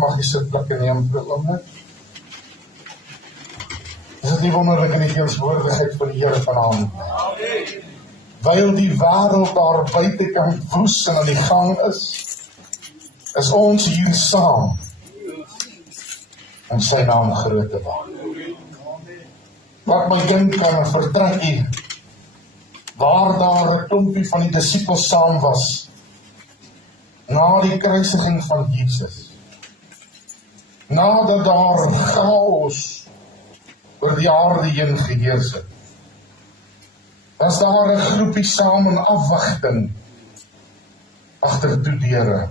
mag jy sitplek neem vir 'n oomblik. Is dit nie wonderlik in die teenwoordigheid van die Here vanaand? Wyl die wêreld daar buitekant woes en aan die gang is ons hier saam om sy naam groot te maak. Wat my dink aan 'n vertrekkie waar daar 'n klompie van die disippels saam was na die kruisiging van Jesus. Nadat daar chaos oor die aarde heen geheers het, was daar 'n groepie saam in afwagting agter toe deure.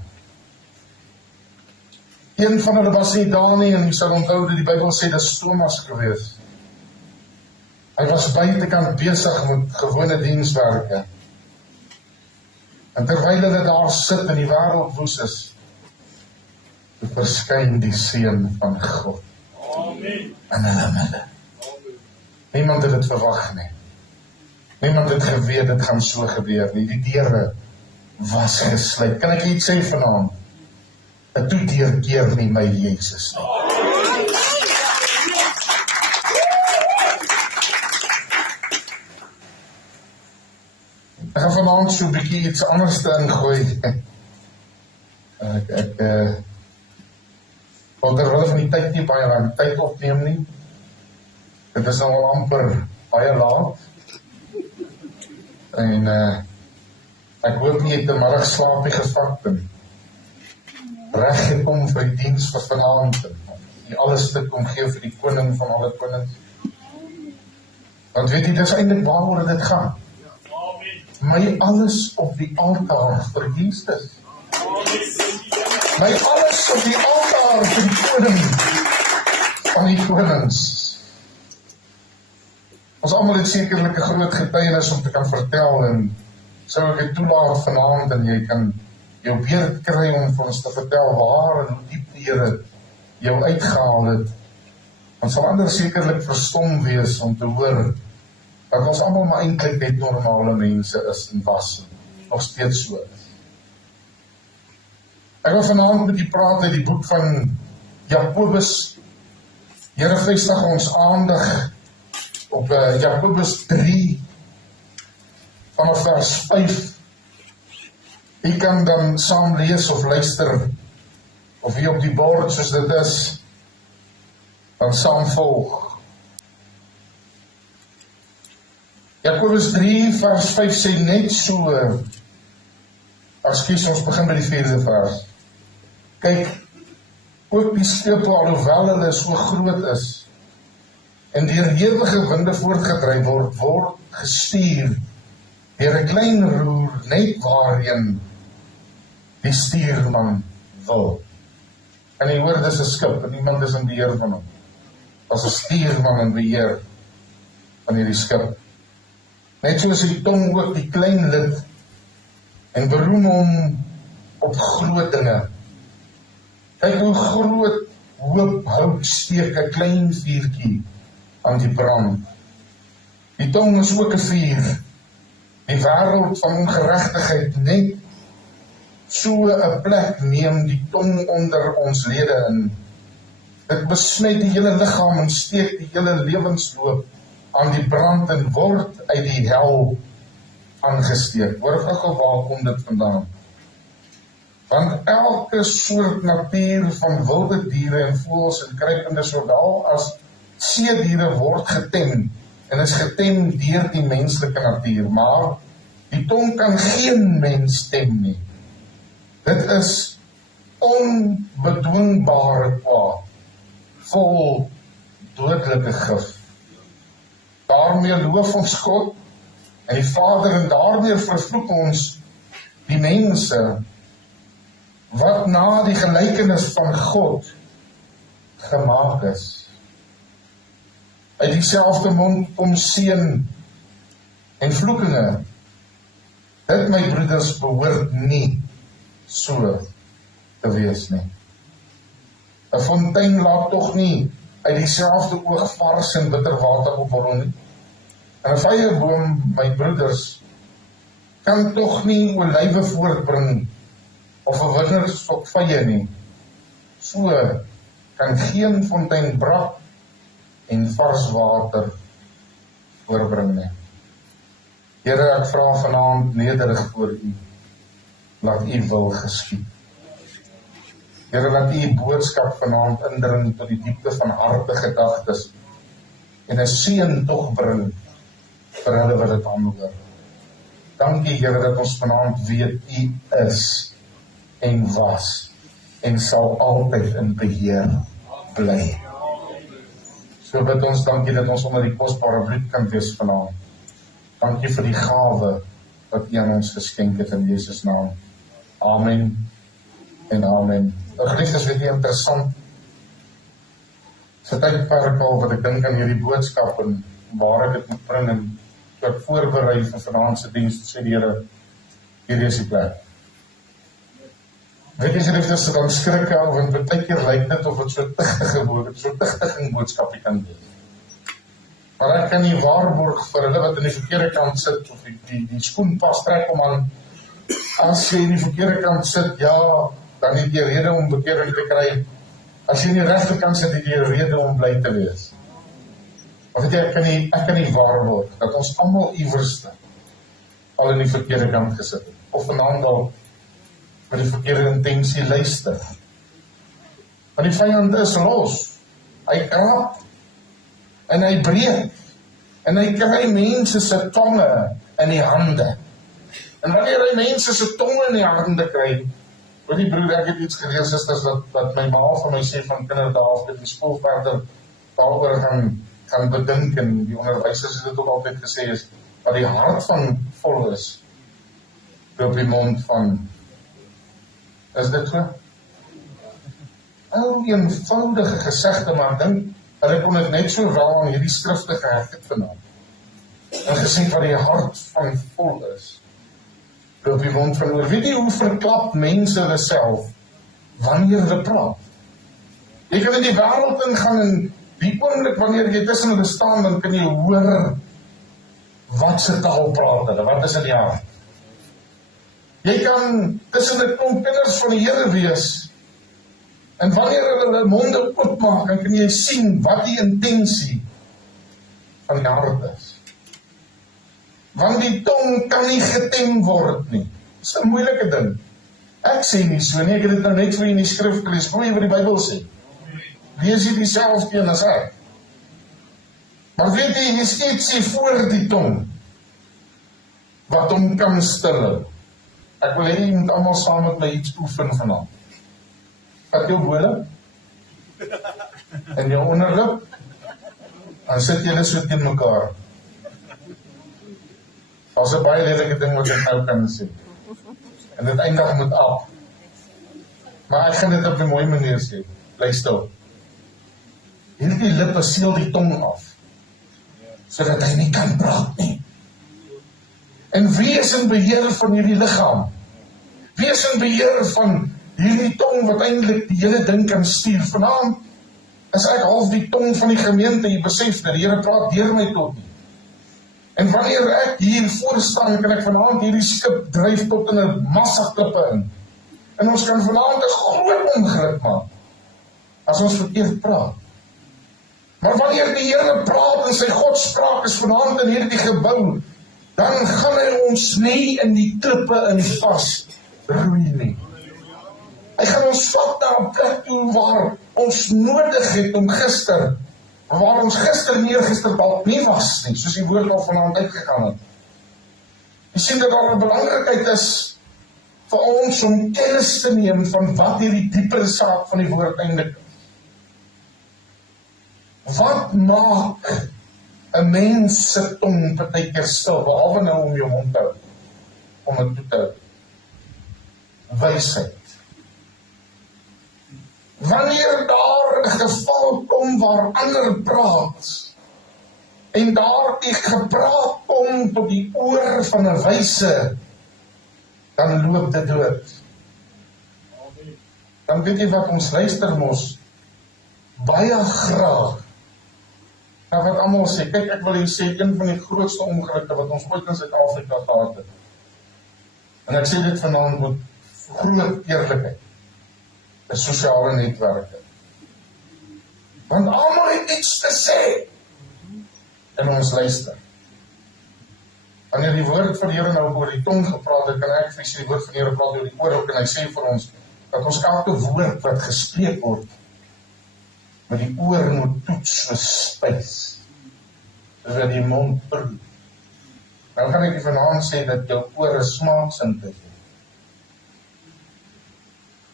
Een van hulle was nie daar nie, en jy sal onthou dat die Bybel sê dit is Thomas gewees. Hy was buitekant besig met gewone dienswerke. En terwyl hulle daar sit en die wêreld woes is, verskyn die Seun van God. Amen. In hulle midde. Niemand het dit verwag nie. Niemand het geweet dit gaan so gebeur nie. Die deure was gesluit. Kan ek iets sê vanaand? 'n toedeur keer nie my Jesus nie. Ek gaan vanaand so 'n bietjie iets anders ingooi. Ek terwyl van die tyd nie baie lang tyd opneem nie. Dit is nou al amper baie laat. En ek hoop nie het 'n middagslaapie gevat en reg gekom vir die diens van vanaand en die alles te kom gee vir die koning van alle konings. Want weet jy, dis eintlik waaroor dit gaan. My alles op die altaar vir Jesus. My alles op die altaar vir die koning van die konings. Ons almal het sekerlik 'n groot getuienis om te kan vertel, en sou ek dit toelaat vanaand en jy kan jou beurt kry om vir ons te vertel waar en hoe diep die Here jou uitgehaal het. Ons sal anders sekerlik verstom wees om te hoor dat ons almal maar eintlik net normale mense is en was, nog steeds so is. Ek wil vanaand met u praat uit die boek van Jakobus. Here vestig ons aandag op Jakobus 3 vanaf vers 5. U kan dan saam lees of luister, of hier op die bord soos dit is, dan saam volg. Jakobus 3 vers 5 sê net so, ons begin by die 4de vers. Kyk, ook die skepe, alhoewel hulle so groot is, en deur hewige winde voortgedryf word gestuur deur 'n klein roer, net waarheen die stuurman wil. En jy hoor, dis 'n skip, en niemand is in beheer van hom. As 'n stuurman in beheer van hierdie skip. Net soos die tong ook die klein lid, en beroem hom op groot dinge. Kyk hoe groot hoop hout steek 'n klein vuurtjie aan die brand. Die tong is ook 'n vuur. Die wêreld van ongeregtigheid, net so 'n plek neem die tong onder ons lede in. Dit besmet die hele liggaam en steek die hele lewensloop aan die brand en word uit die hel aangesteek. Hoor gou waar kom dit vandaan? Want elke soort natuur van wilde diere en voëls en kruipende sowel as seediere word getem en is getem deur die menslike natuur, maar die tong kan geen mens tem nie. Dit is onbedwingbare kwaad, vol dodelike gif. Daarmee loof ons God en die Vader, en daarmee vervloek ons die mense wat na die gelykenis van God gemaak is. Uit dieselfde mond kom seën en vloekinge. Dit, my broeders, behoort nie so te wees nie. 'n Fontein laat tog nie uit dieselfde oog vars en bitter water opborrel nie. En 'n vyeboom, my broeders, kan tog nie olywe voortbring of 'n wingerdstok vye nie. So kan geen fontein brak en vars water voorbring nie. Here, ek vra vanaand nederig voor U, laat U wil geskied. Here, laat U boodskap vanaand indring tot die diepte van harte gedagtes en 'n seën tog bring vir hulle wat dit aanhoor. Dankie, Here, dat ons vanaand weet U is en was en sal altyd in beheer bly. So bid ons, dankie dat ons onder die kosbare bloed kan wees vanaand. Dankie vir die gawe wat U aan ons geskenk het in Jesus naam. Amen en amen. Geliefdes, weet jy interessant. Sit tydperk al wat ek dink aan hierdie boodskap en waar ek dit moet bring en toe ek voorberei vir vanaand se diens, sê die Here, hier is die plek. Weet jy, geliefdes, dan skrik ek want baie keer lyk dit of dit so tigtige woorde, so tigtige boodskapie kan wees. Maar ek kan nie waarborg vir hulle wat in die verkeerde kant sit, of die skoenpas trek om aan, as jy in die verkeerde kant sit, ja, dan het jy rede om bekering te kry. As jy in die regte kant sit, het jy rede om bly te wees. Maar weet jy, ek kan nie waarborg, dat ons almal iewerste al in die verkeerde kant gesit het, of vanaand al met die verkeerde intensie luister. Maar die vyand is los, hy krap, en hy breek, en hy kry mense se tonge in die hande. En wanneer hy mense se tonge in die hande kry, weet die broer, ek het iets gelees, sisters, wat my ma van my sê van kinderdae af, dat die skool verder daaroor gaan bedink, en die onderwysers het dit ook altyd gesê is, wat die hart van vol is, loop die mond van, is dit so? Ou eenvoudige gesegde, maar ek dink, hulle kon dit net so wel aan hierdie skrifte geheg het vanaand. En gesê wat die hart van vol is, loop die mond van oor. Weet jy hoe verklap mense hulle self wanneer hulle praat? Jy kan in die wêreld ingaan en die oomblik wanneer jy tussen hulle staan, dan kan jy hoor wat se taal praat hulle, wat is in die hart. Jy kan tussen 'n klomp kinders van die Here wees, en wanneer hulle monde oopmaak, dan kan jy sien wat die intensie van die hart is. Want die tong kan nie getem word nie. Dis 'n moeilike ding. Ek sê nie so nie, ek het dit nou net vir jy in die skrif gelees, hoe wat die Bybel sê. Lees jy dieselfde een as ek. Maar weet jy, hier is ietsie voor die tong, wat hom kan stil. Ek wil hê jy moet almal saam met my iets oefen vanaand. Vat jou bole, en jou onderlip, dan sit julle so teen mekaar. As 'n baie lelike ding wat ek nou kan sê. En dit eindig met ap. Maar ek gaan dit op 'n mooi manier sê. Bly stil. Hierdie lippe seël die tong af, sodat hy nie kan praat nie. En wie is in beheer van hierdie liggaam? Wie is in beheer van hierdie tong wat eintlik die hele ding kan stuur? Vanaand is ek half die tong van die gemeente, jy besef dat die Here praat deur my tot nie. En wanneer ek hier voor staan, kan ek vanaand hierdie skip dryf tot in 'n massa klippe in. En ons kan vanaand 'n groot ongeluk maak, as ons verkeerd praat. Maar wanneer die Here praat en sy Godspraak is vanaand in hierdie gebou, dan gaan hy ons nie in die klippe in vas roei nie. Hy gaan ons vat na 'n plek toe waar ons nodig het om gister, waar ons gister dalk nie was nie, soos die woord al vanaand uitgegaan het. Jy sien dat daar 'n belangrikheid is vir ons om kennis te neem van wat hierdie diepere saak van die woord eintlik is. Wat maak 'n mens se tong partykeer stil, behalwe nou om jou mond te hou, om dit toe te hou? Wysheid. Wanneer daar 'n geval kom waar ander praat, en daar die gepraat kom tot die oor van 'n wyse, dan loop dit dood. Dan weet jy wat, ons luister mos baie graag na wat almal sê. Kyk, ek wil hier sê, een van die grootste ongelukke wat ons ooit in Suid-Afrika gehad het. En ek sê dit vanaand met groot eerlikheid. is sosiale netwerke. Want almal het iets te sê, en ons luister. Wanneer die woord van die Here nou oor die tong gepraat het, kan ek vir die woord van die Here praat oor die oor ook, en hy sê vir ons, dat ons elke woord wat gespreek word, met die oor moet toets soos spys, soos wat die mond proe. Nou gaan ek vanaand sê dat jou oor 'n smaaksinte het.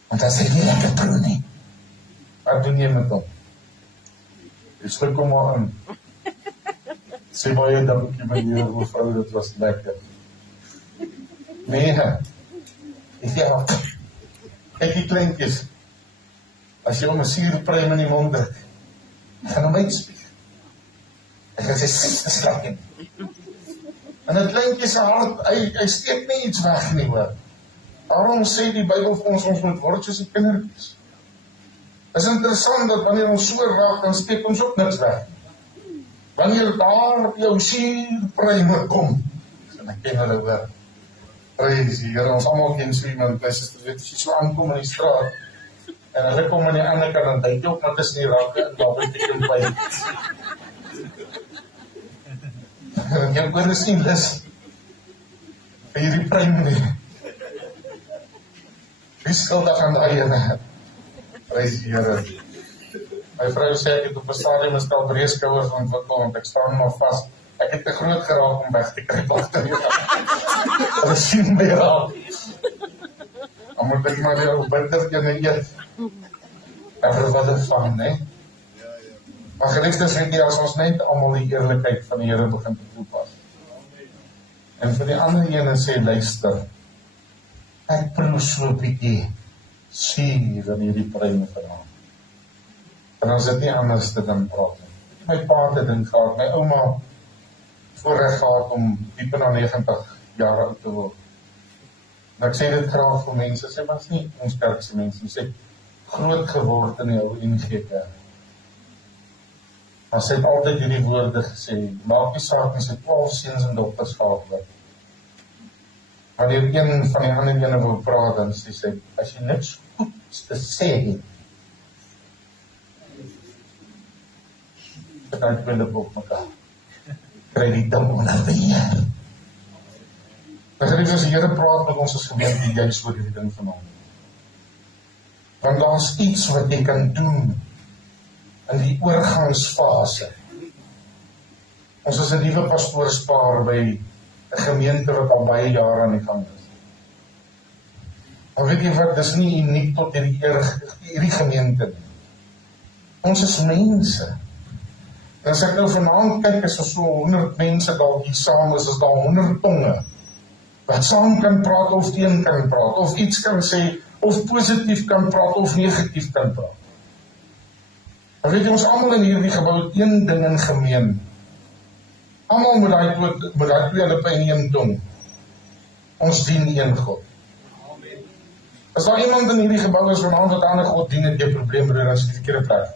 Want as hy nie lekker proe nie, wat doen jy met hom? Jy sluk hom maar in. Sê baie dankie meneer, mevrou, dit was lekker. Nee, ja, kyk die kleintjies, as jy hom 'n suurpruim in die mond druk, gaan hom uitspieg. Ek gaan sê, dis lekker. En 'n kleintjie se hart, hy steek nie iets weg nie, hoor. Daarom sê die Bybel vir ons moet word soos die kindertjies. Is interessant dat wanneer ons so raak, dan steek ons ook niks weg. Wanneer daar jou suurpruime kom, en ek ken hulle hoor, prys die Here, ons almal ken so iemand, my suster weet, as jy so aankom in die straat, en hulle kom aan die ander kant, dan duik jy op wat is in die rakke, en daar beteken by. En jou oor is nie lus, vir hierdie pruim nie. Wie skuldig aan die ene? Prys die Here. My vrou sê ek het op 'n stadium 'n stel breeskouers ontwikkel, want ek staan maar vas. Ek het te groot geraak om weg te kry agter die raak. Hulle sien my raak. Dan moet ek maar jou bindertjie eet. Daar wat het van, né? Maar geliefdes, weet jy, as ons net almal die eerlikheid van die Here begin te toepas. En vir die ander ene sê, luister, ek proe so 'n bietjie suur in hierdie pruime vanaand. En as dit nie anders te dan praat nie. My pa het dit gehad, my ouma voorreg gehad om diep na 90 jaar oud te word. En ek sê dit graag vir mense, sy was nie ons kerkse mense, sy het groot geword in die ou NG Kerk. Maar sy het altyd hierdie woorde gesê, maak nie saak, en sy 12 seuns en dogters gehad word. Wanneer een van die ander ene wil praat, dan sê sy, as jy niks goeds te sê het, dat hy twinde op mekaar, kry die ding onder beheer. Ek sê, as die Here praat met ons as gemeente, juist oor die ding van hom. Want daar is iets wat jy kan doen, in die oorgangsfase. Ons is 'n nuwe pastoorspaar by 'n gemeente wat al baie jare aan die gang is. Maar weet jy wat, dis nie uniek tot hierdie gemeente nie. Ons is mense. En as ek nou vanaand kyk, is so 100 mense dalk hier saam is daar 100 tonge, wat saam kan praat of teen kan praat, of iets kan sê, of positief kan praat, of negatief kan praat. En weet jy, ons almal in hierdie gebou het een ding in gemeen. Almal met daai twee lippe en een tong. Ons dien een God. As daar iemand in hierdie gebou is vanaand wat ander God dien, het jy probleem, broer, dan is die verkeerde plek.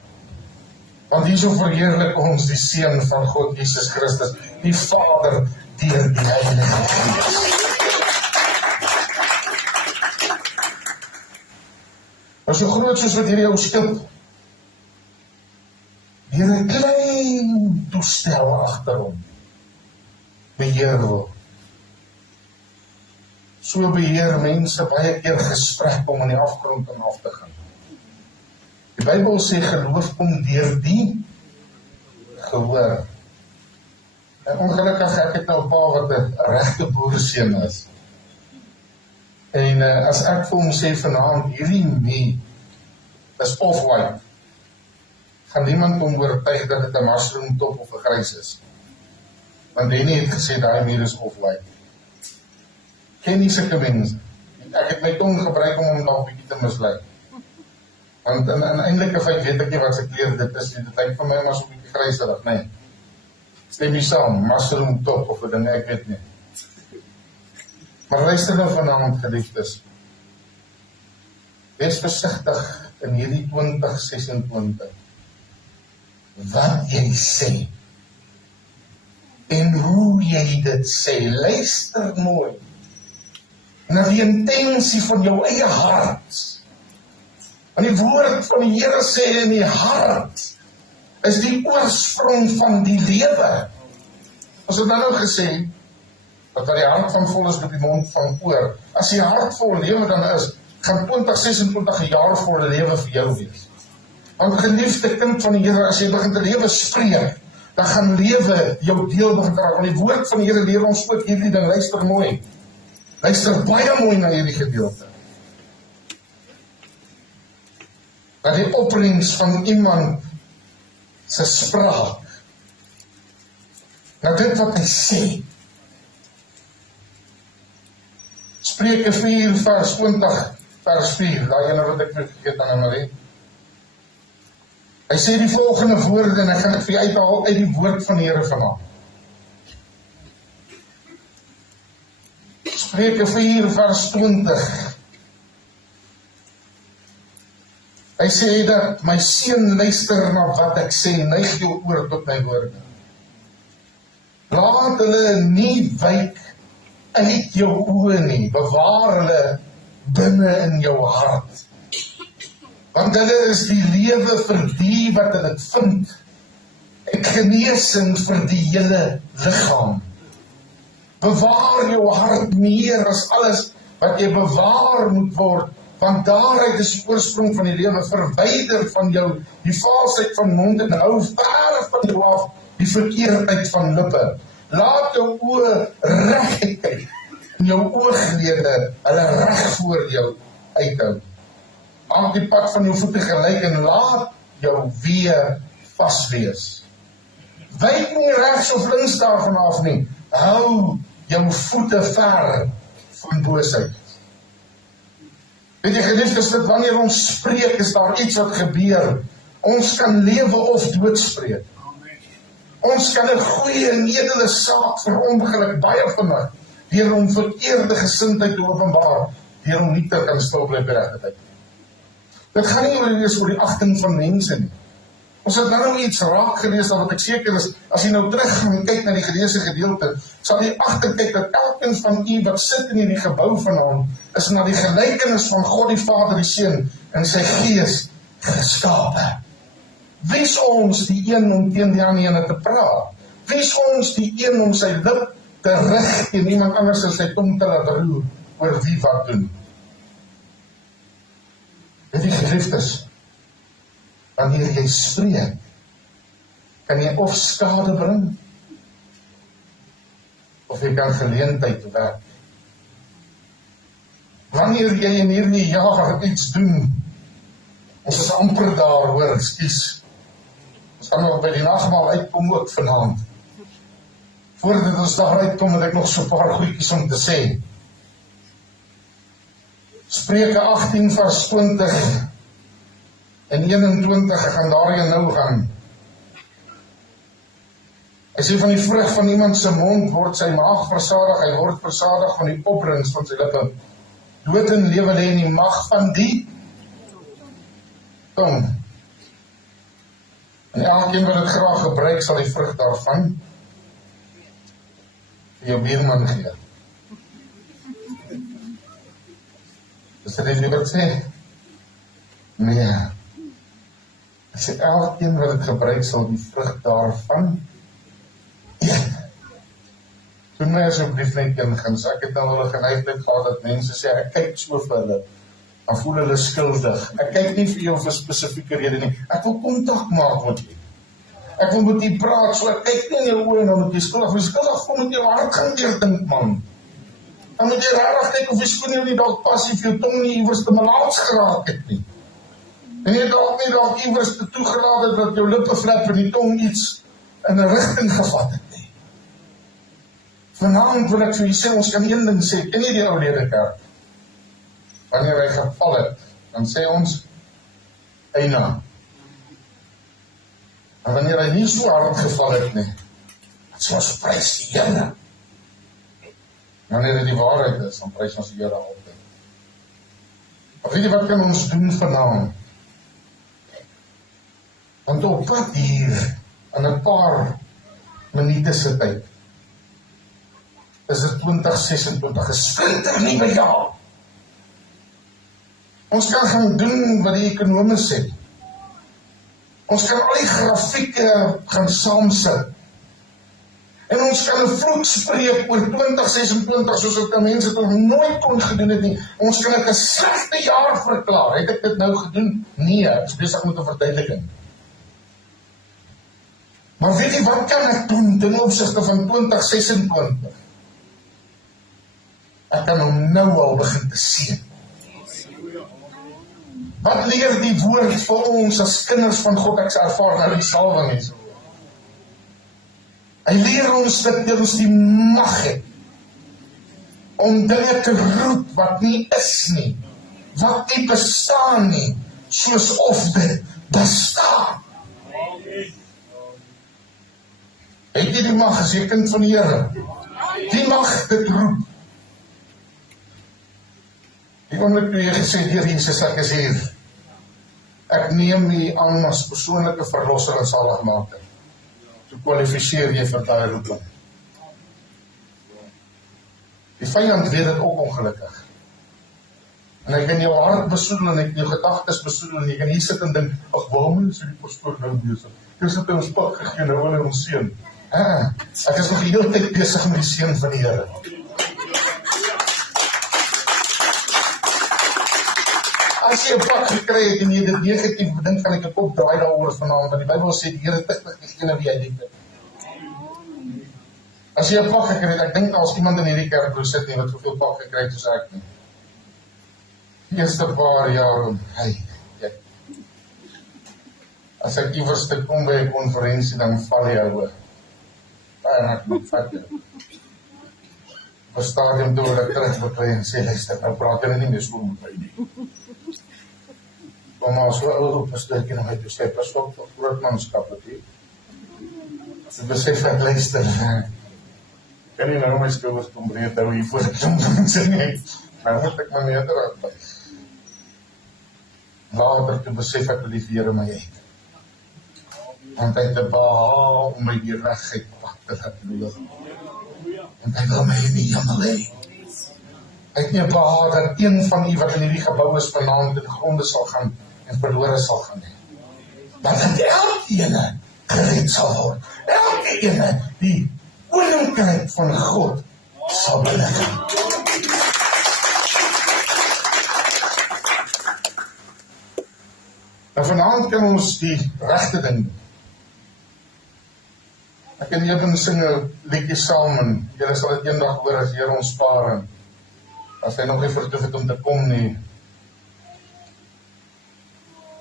Want hierso verheerlik ons die Seun van God, Jesus Christus, die Vader, deur die Heilige Gees. Maar so groot soos wat hierdie ou skip, deur 'n klein toestel agter hom beheer word. So beheer mense baie keer gesprek om in die afgrond en af te gaan. Die Bybel sê geloof kom deur die gehoor. En ongelukkig ek het nou 'n pa wat 'n regte boerseun is. En as ek vir hom sê vanaand, hierdie nie is off-white, gaan niemand om oortuig dat dit 'n mushroom top of 'n grys is. Want Denny het gesê daai muur is off-white. Ken nie sulke mense. Ek het my tong gebruik om hom dalk bietjie te mislei. Want in eindelike feit weet ek nie wat se kleur dit is nie. Dit lyk vir my maar so 'n bietjie gryserig, nee. Stem nie saam, mushroom top of 'n ding, ek weet nie. Maar luister nou vanaand, geliefdes. Wees versigtig in hierdie 2026. Wat jy sê. En hoe jy dit sê. Luister mooi na die intensie van jou eie hart. En die woord van die Here sê in die hart is die oorsprong van die lewe. Ons het nou gesê, dat waar die hart van vol is, loop die mond van oor. As die hart vol lewe dan is, gaan 2026 'n jaar volle lewe vir jou wees. Want geliefde kind van die Here, as jy begin te lewe spreek, dan gaan lewe jou deel begin raak. Want die woord van die Here leer ons ook hierdie ding, luister mooi. Luister baie mooi na hierdie gedeelte. Dat die opbrengs van iemand se spraak, nou dit wat hy sê, Spreuke 4 vers 20 vers 4, daai ene wat ek vergeet aan Marie. Hy sê die volgende woorde, en ek gaan dit vir jou uithaal uit die woord van die Here vanaand. Spreuke 4 vers 20. Hy sê dat my seun luister na wat ek sê, neig jou oor tot my woorde. Laat hulle nie wyk uit jou oë nie, bewaar hulle binne in jou hart. Want hulle is die lewe vir die wat hulle dit vind, en genesing vir die hele liggaam. Bewaar jou hart meer as alles wat jy bewaar moet word, want daaruit is die oorsprong van die lewe. Verwyder van jou die valsheid van mond en hou ver van jou af die verkeerdheid van lippe. Laat jou oë reg kyk en jou ooglede hulle reg voor jou uithou. Maak die pad van jou voete gelyk en laat jou weer vas wees. Wyk nie regs of links daarvan af nie. Hou jou voete ver van boosheid. Weet jy geliefdes, dat wanneer ons spreek, is daar iets wat gebeur. Ons kan lewe of dood spreek. Ons kan 'n goeie en edele saak verongeluk baie vinnig, deur om verkeerde gesindheid te openbaar, deur om nie te kan stil bly by regte tyd. Dit gaan nie oor die agting van mense nie. Ons het nou iets raak gelees, wat ek seker is, as jy nou terug gaan kyk na die geleesde gedeelte, sal jy agterkyk dat elkeen van u wat sit in hierdie gebou vanaand, is na die gelykenis van God die Vader, die Seun en sy Gees geskape. Wie is ons die een om teen die ander ene te praat? Wie is ons die een om sy lip te rig en iemand anders in sy tong te laat roer oor wie wat doen? Weet jy geliefdes, wanneer jy spreek, kan jy of skade bring, of jy kan geleentheid werk. Wanneer jy in hierdie jaar iets doen, ons is amper daar, hoor, ekskuus. Ons gaan nog by die nagmaal uitkom ook vanaand. Voordat ons daar uitkom, het ek nog so 'n paar goedjies om te sê. Spreuke 18 vers 20 en 21, ek gaan daarin nou gaan. Hy sê van die vrug van iemand se mond word sy maag versadig, hy word versadig van die opbrengs van sy lippe. Dood en lewe lê in die mag van die tong. En elkeen wat dit graag gebruik, sal die vrug daarvan vir jou buurman gee. Is dit nie wat sê? Nee. Hy sê elkeen wat dit gebruik, sal die vrug daarvan eet. Doen my asseblief net kinders, ek het nou hulle geneigtheid gehad dat mense sê, ek kyk so vir hulle, dan voel hulle skuldig. Ek kyk nie vir jou vir spesifieke rede nie, ek wil kontak maak met jy. Ek wil met jy praat, so ek kyk nie in jou oë en dan moet jy skuldig, vir skuldig kom met jou hart gaan deurdink, man. Dan moet jy rarig kyk of jy skoon jou nie dalk pas, of jou tong nie iewers te malaats geraak het nie. En jy dalk nie dalk iewers te toegelaat het dat jou lippe flap en die tong iets in 'n rigting gevat het nie. Vanaand wil ek vir jy sê, ons kan een ding sê, ken jy die ou Lederkerk? Wanneer hy geval het, dan sê ons, eina. En wanneer hy nie so hard geval het nie, het so ons prys die Here. Wanneer dit die waarheid is, dan prys ons die Here altyd. Maar weet jy wat kan ons doen vanaand? Want op pad hier, in 'n paar minute se tyd, is dit 2026, 'n splinter nuwe jaar. Ons kan gaan doen wat die ekonome sê. Ons kan al die grafieke gaan saamsit. En ons kan 'n vloek spreek oor 2026 soos wat mense dit nog nooit kon gedoen het nie. Ons kan dit 'n slegte jaar verklaar. Het ek dit nou gedoen? Nee, ek is besig met 'n verduideliking. Maar weet jy, wat kan ek doen ten opsigte van 2026? Ek kan hom nou al begin te sien. Wat leer die woord vir ons as kinders van God? Ek ervaar nou die salwing hier so. Hy leer ons dat ons die mag het om dinge te roep wat nie is nie, wat nie bestaan nie, soos of dit bestaan. Het jy die mag as jy kind van die Here? Die mag dit roep. Die oomblik toe jy gesê, Heer Jesus, ek is hier. Ek neem U aan as persoonlike verlosser en saligmaker. So kwalifiseer jy vir daai roeping. Die vyand weet dit ook ongelukkig. En hy kan jou hart besoedel en hy kan jou gedagtes besoedel en jy kan hier sit en dink, ag, waarom is die pastoor nou besig? Jy sit in ons pak gegee, nou wil hy ons seën. Ek is nog die hele tyd besig met die seën van die Here. As jy 'n pak gekry het en jy dit negatief bedink, kan ek 'n kop draai daaroor vanaand, want die Bybel sê die Here tig diegene wie hy liefhet. As jy 'n pak gekry het, ek dink as iemand in hierdie kerk wou sit nie wat soveel pak gekry het soos ek nie. Die eerste paar jaar, as ek iewers te kom by 'n konferensie, dan val jy oor. En ek moet vat jou. Op 'n stadium toe ek terug bekry en sê, luister, nou praat hulle nie meer so met my nie. Maar so ouer op 'n stukkie nog uit besef, pas op vir groot manskap het hier. Ek besef ek luister. Kan nie nou my skouers kom breed hou hier voor ek mense nie. Nou moet ek my nederig wys. Later te besef ek die Here my het. Want hy het 'n behaal om my die regheid pad te laat loop. En hy wil my in die hemel hê. Hy het nie behaal dat een van u wat in hierdie gebou is vanaand in die gronde sal gaan en verlore sal gaan hê. Maar dat elkeen gered sal word. Elkeen die koninkryk van God sal beleef. En vanaand kan ons die regte ding doen. Ek en Eben sing 'n liedjie saam en julle sal dit eendag hoor as Here ons spaar en as hy nog nie vertoef het om te kom nie.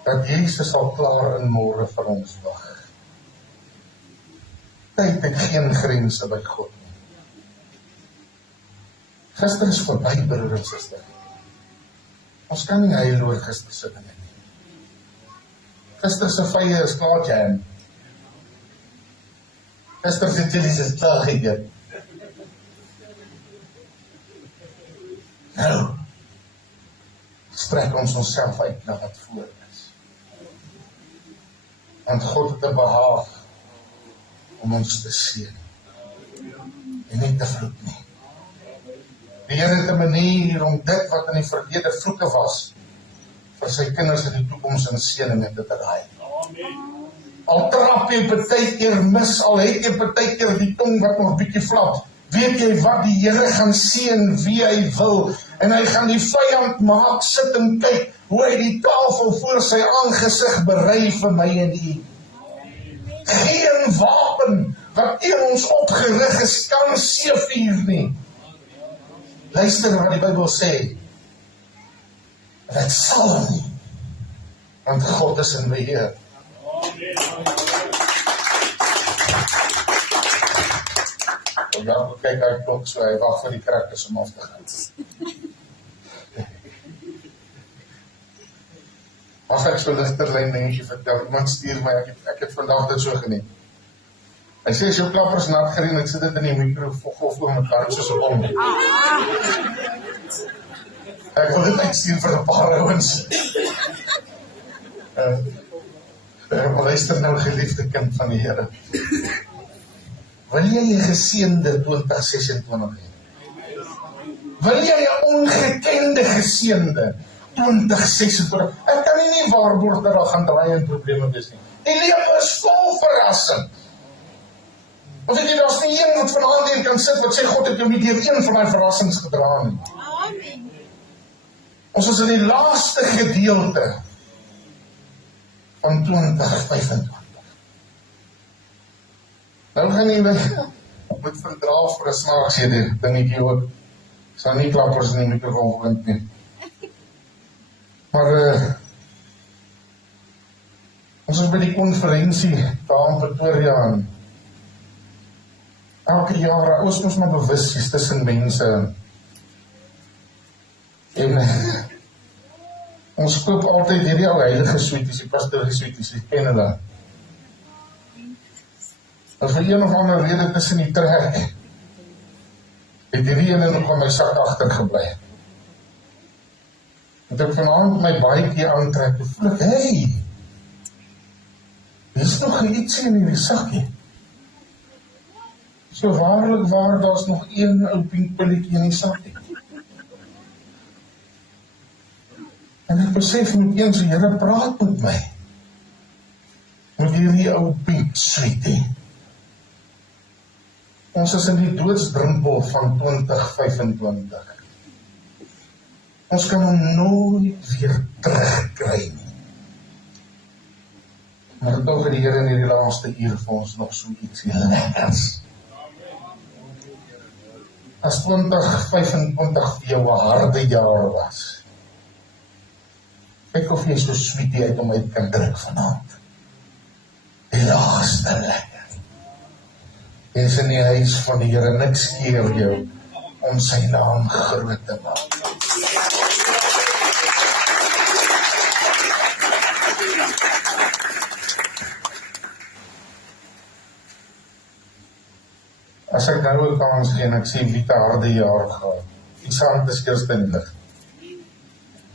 Dat Jesus al klaar in môre vir ons wag. Tyd het geen grense by God nie. Gister is verby, broer en suster. Ons kan nie huil oor gister se dinge nie. Gister se vye is klaar jam. Gister se chilies is klaar gegeet. Nou, strek ons onsself uit na wat voor is. Want God het 'n behaag om ons te seën. En nie te vloek nie. Die Here het 'n manier om dit wat in die verlede vloeke was, vir sy kinders in die toekoms in seëninge te draai. Al trap jy partykeer mis, al het jy partykeer die tong wat nog bietjie flap, weet jy wat die Here gaan seën wie hy wil, en hy gaan die vyand maak sit en kyk hoe hy die tafel voor sy aangesig berei vir my en u. Geen wapen wat teen ons opgerig is kan seëvier nie. Luister wat die Bybel sê. Dit sal nie, want God is in beheer. Dan kyk hy klok so, hy wag vir die krakkers om af te gaan. As ek so listerlyn dingetjie vertel, iemand stuur my, ek het vandag dit so geniet. Hy sê, as jou klappers nat gereen, ek sit dit in die mikrogolf oor mekaar, soos 'n bom. Ek wil dit uitstuur vir 'n paar ouens. Luister nou, geliefde kind van die Here. Wil jy 'n geseënde 2026 hê? Wil jy 'n ongekende geseënde 2026. Ek kan nie waarborg dat daar gaan draai en probleme wees nie. Die lewe is vol verrassing. Of weet jy, daar's nie een wat vanaand hier kan sit wat sê God het jou nie deur een van my verrassings gedra nie. Amen. Ons is in die laaste gedeelte van 2025. Nou gaan jy moet verdraal vir 'n snaakse dingetjie ook. Sal nie klappers in die mikrofoon vind nie. Maar ons is by die konferensie daar in Pretoria en elke jaar, ons moet maar bewus is tussen mense en ons koop altyd hierdie ou heilige sweeties, die pastorie sweeties, die ken hulle. En vir een of ander rede tussen die trek het hierdie ene nog aan my sak agtergebly. En ek vanaand my baadjie aantrek, en voel ek, hey, is nog ietsie in hierdie sakkie. So waarlik waar, daar's nog een ou pinkpilletjie in die sakkie. En ek besef moet eens, die Here praat met my. Met hierdie ou pink sweetie. Ons is in die doodsdrempel van 2025. Ons kan hom nooit weer terugkry nie. Maar tog het die Here in die laaste uur vir ons nog so iets lekkers. As 2025 vir jou 'n harde jaar was, kyk of jy so sweetie uit hom uit kan druk vanaand. Die laaste lekker. Jy is in die huis van die Here, niks keer jou om sy naam groot te maak. As ek nou ook kans gee en ek sê wie te harde jaar gehad, die saam is Kirsten lig.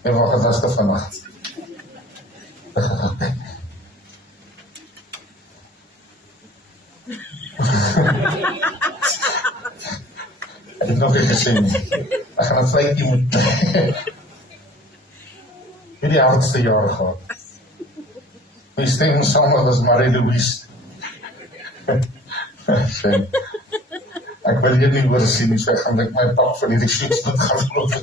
En wat was dit vannacht? Ek het nog nie gesê nie. Ek gaan 'n vrytjie moet. Hierdie hardste jaar gehad. My stem samen was Marie-Louise. Ek wil hier nie oor sien nie, so ek gaan met my pap van hierdie shoots moet gaan loop.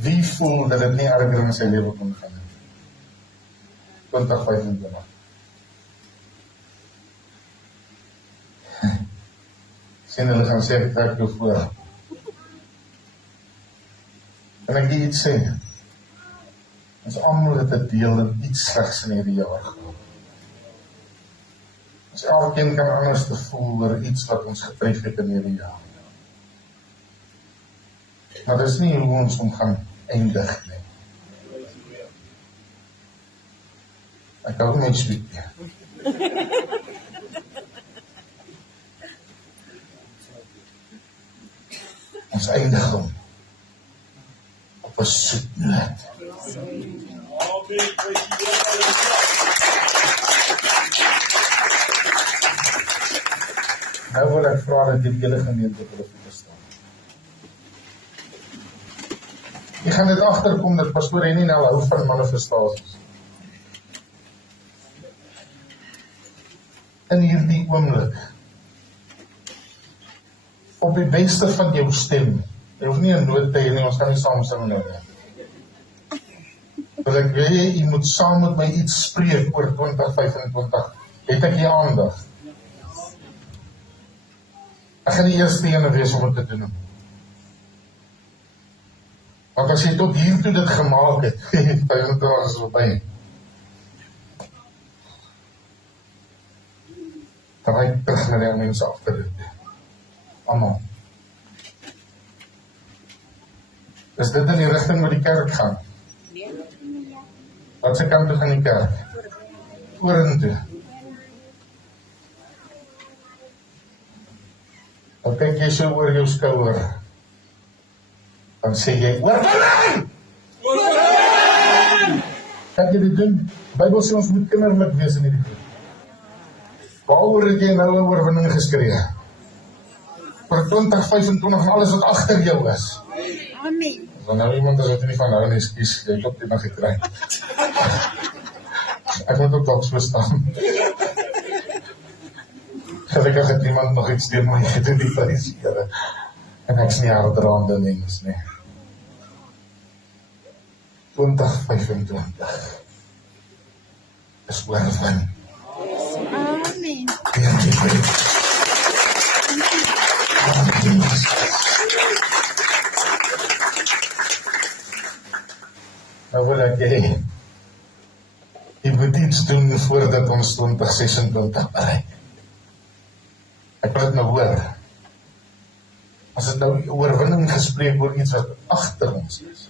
Wie voel dat dit nie erger in sy lewe kon gaan nie? 2025. Sien hulle gaan sê, ek trek jou voor. En ek die iets sê, ons almal het 'n deel in iets slegs in hierdie jaar gehad. Ons elkeen kan anders te voel oor iets wat ons getref het in hierdie jaar. Maar dit is nie hoe ons om gaan eindig nie. Ek hou my sweet. Ons eindig hom op 'n soet noot. Nou wil ek vra dat die hele gemeente op hulle voete staan. Jy gaan dit agterkom dat pastoor Henny nou hou van manifestasies. In hierdie oomblik, op die beste van jou stem, jy hoef nie 'n noot te hê nie, ons kan nie saam sing nou nie. Want ek wil jy moet saam met my iets spreek oor 2025. Het ek jy aandag? Ek gaan die eerste ene wees om dit te doen. Want as jy tot hiertoe dit gemaak het, 25 is voorbij. Draai terug na die mense agter dit. Allemaal. Is dit in die rigting waar die kerk gaan? Wat se kant toe gaan die kerk? Vorentoe. Dan kyk jy so oor jou skouer. Dan sê jy, oorwinning! Oorwinning! Kan jy dit doen? Bybel sê ons moet kinderlik wees in hierdie goed. Waaroor het jy nou 'n oorwinning geskree? Vir 2025 en alles wat agter jou is. Amen. Dan nou iemand as wat nie van nou nie skies, jy loop die nog gekry. Ek moet ook dalk so staan. Gelukkig het niemand nog iets deur my gedoen die prys, Here. En ek's nie hardraande mens nie. 2025 is oorwin. Amen. Deur die Here. Nou wil ek hê, jy moet iets doen voordat ons 2026 bereik. Ek wil dit nou hoor. As dit nou oorwinning gespreek oor iets wat agter ons is.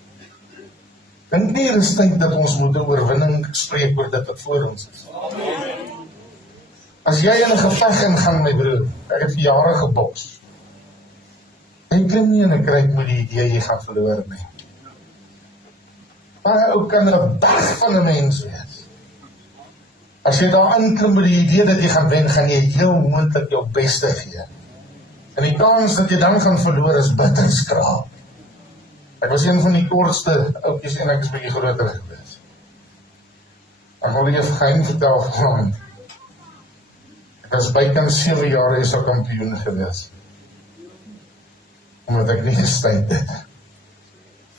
Dink nie, is tyd dat ons moet 'n oorwinning spreek oor dit wat voor ons is. As jy in 'n geveg ingaan, my broer, ek het vir jare geboks. Jy klim nie in 'n kruit met die idee jy gaan verloor nie. Maar ook kan 'n berg van 'n mens wees. As jy daar inklim met die idee dat jy gaan wen, gaan jy heel moontlik jou beste gee. En die kans dat jy dan gaan verloor is bitter skraal. Ek was een van die kortste oudjies en ek is bietjie groter gewees. Ek wil jy geheim vertel vanaand. Ek was bykans 7 jaar SA kampioen gewees. Omdat ek nie gestyd het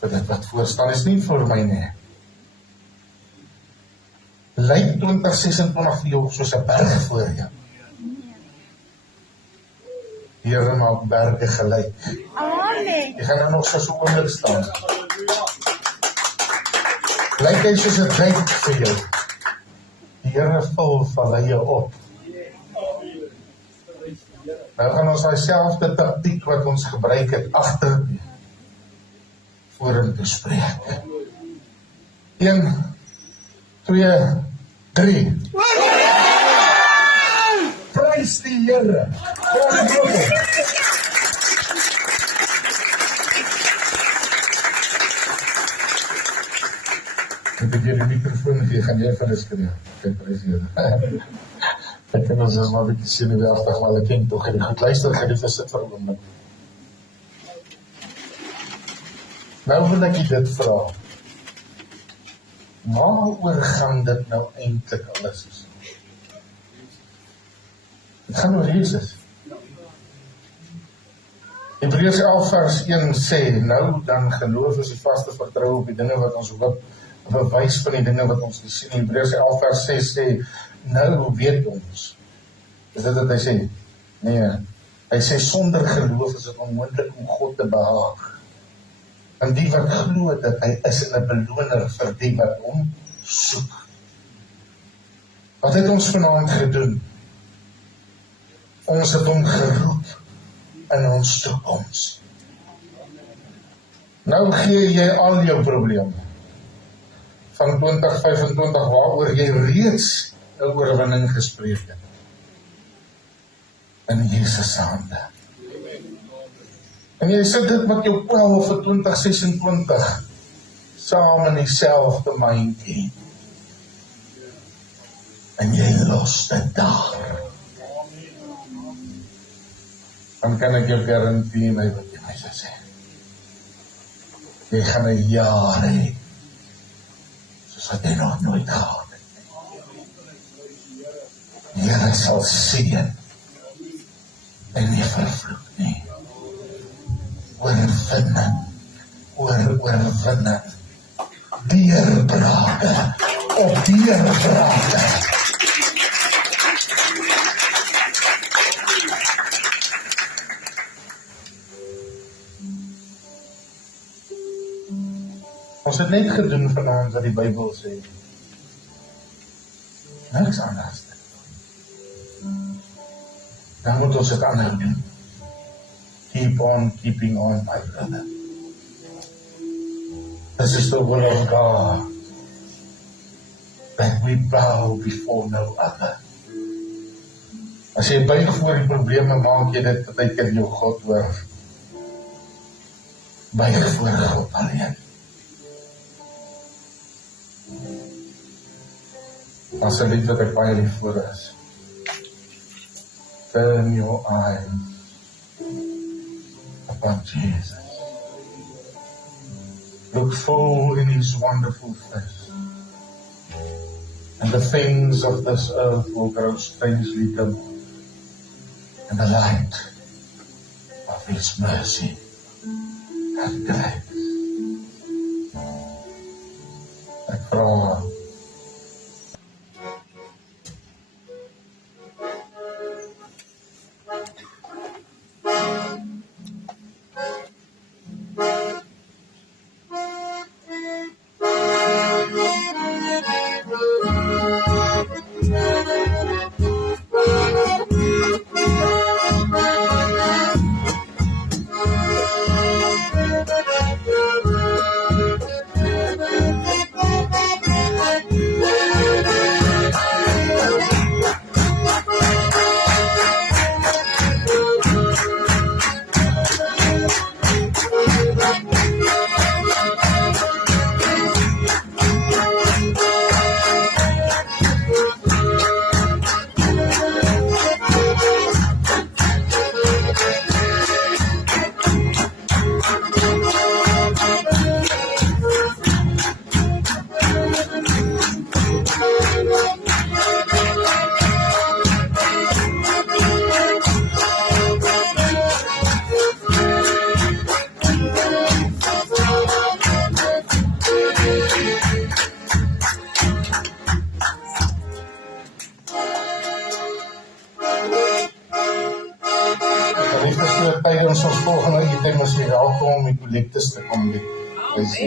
vir dit wat voorstaan is nie vir my nie. Lyk 2026 vir jou soos 'n berg voor jou. Die Here maak berge gelyk. Amen. Jy gaan dan nog so oomblik staan. Lyk hy soos 'n dijk vir jou. Die Here vul valleie op. Nou gaan ons dieselfde taktiek wat ons gebruik het agter vorentoe spreek. 1, 2, 3. Prys die Here. Ek het hier die microfoon gee, gaan jy vir hulle skree. Kijk, prys die Here. Ek kan ons maar 'n bietjie senuweeagtig, maar ek ken tog, en goed luister, geliefde, sit vir 'n oomblik. Nou wil ek dit vra. Waaroor gaan dit nou eintlik alles is? Dit gaan oor Jesus. Hebreërs 11 vers 1 sê, nou dan geloof is die vaste vertroue op die dinge wat ons hoop, bewys van die dinge wat ons nie sien. Hebreërs 11 vers 6 sê, nou weet ons. Is dit wat hy sê? Nee, hy sê sonder geloof is dit onmoontlik om God te behaag. En die wat glo dat hy is 'n beloner vir die wat hom soek. Wat het ons vanaand gedoen? Ons het hom geroep in ons toekoms. Nou gee jy al jou probleme van 2025 waaroor jy reeds 'n oorwinning gespreek het. In Jesus se hande. En jy sit dit met jou kwel vir 2026 saam in dieselfde mindjie. En jy los dit daar. Dan kan ek jou garantie my wat jy my sê. Jy gaan 'n jaar hê soos wat jy nog nooit gehad het. Die Here sal seën en nie vervloek nie. Oorwinning, oorwinning, deurbrake, op deurbrake. Ons het net gedoen vanaand wat die Bybel sê. Niks anders. Dan moet ons het aanhou doen. Keep on keeping on, my brother. This is the will of God. That we bow before no other. As jy buig voor die probleme, maak jy dit baie keer jou God hoor. Buig voor God alleen. As 'n lied wat ek baie lief voor is. Turn your eyes upon Jesus. look full in his wonderful face, and the things of this earth will grow strangely dim in the light of his mercy and grace. Ek vra ons volgende item is weer welkom om die collectes te kom lees.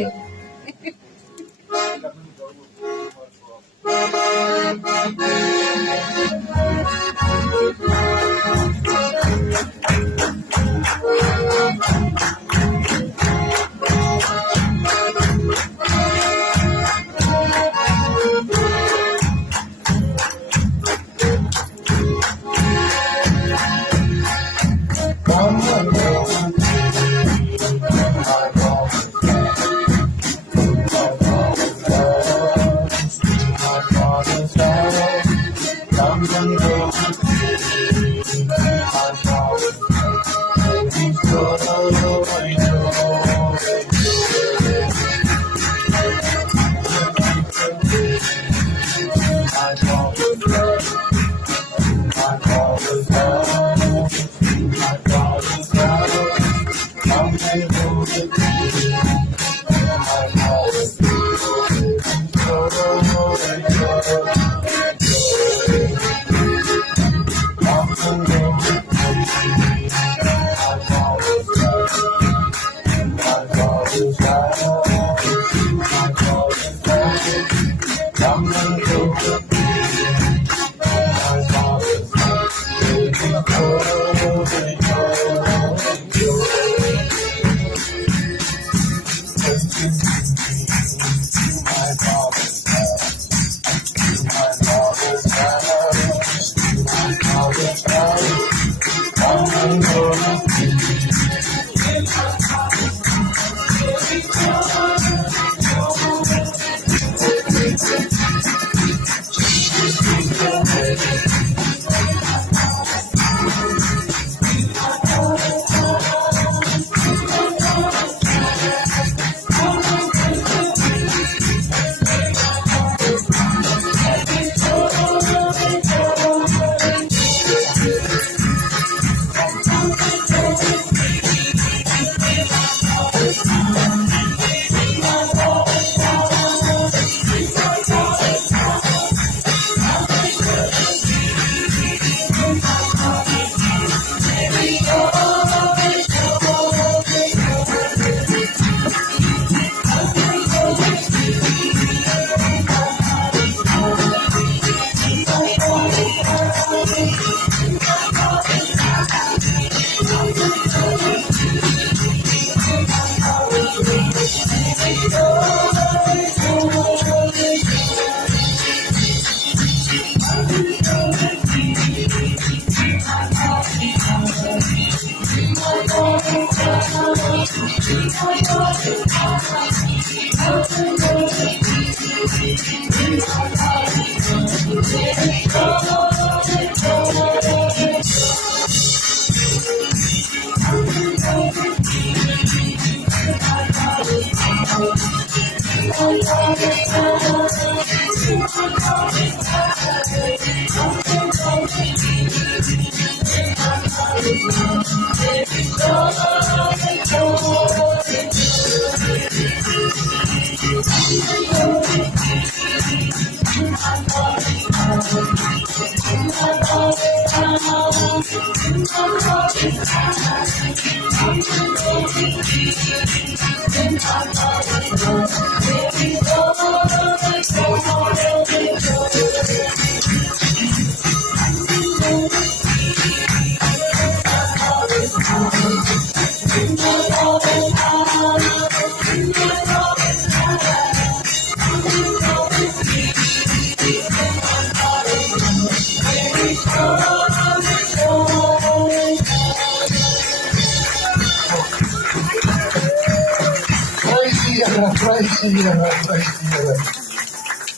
Prys die Here.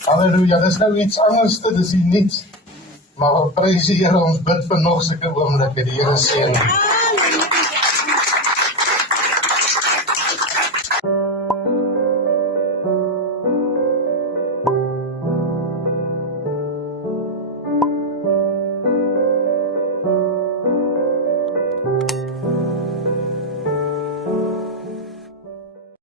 Halleluja, dis nou iets anders, dis nie niets. Maar prys die Here, ons bid vir nog sulke oomblikke, die Here seën.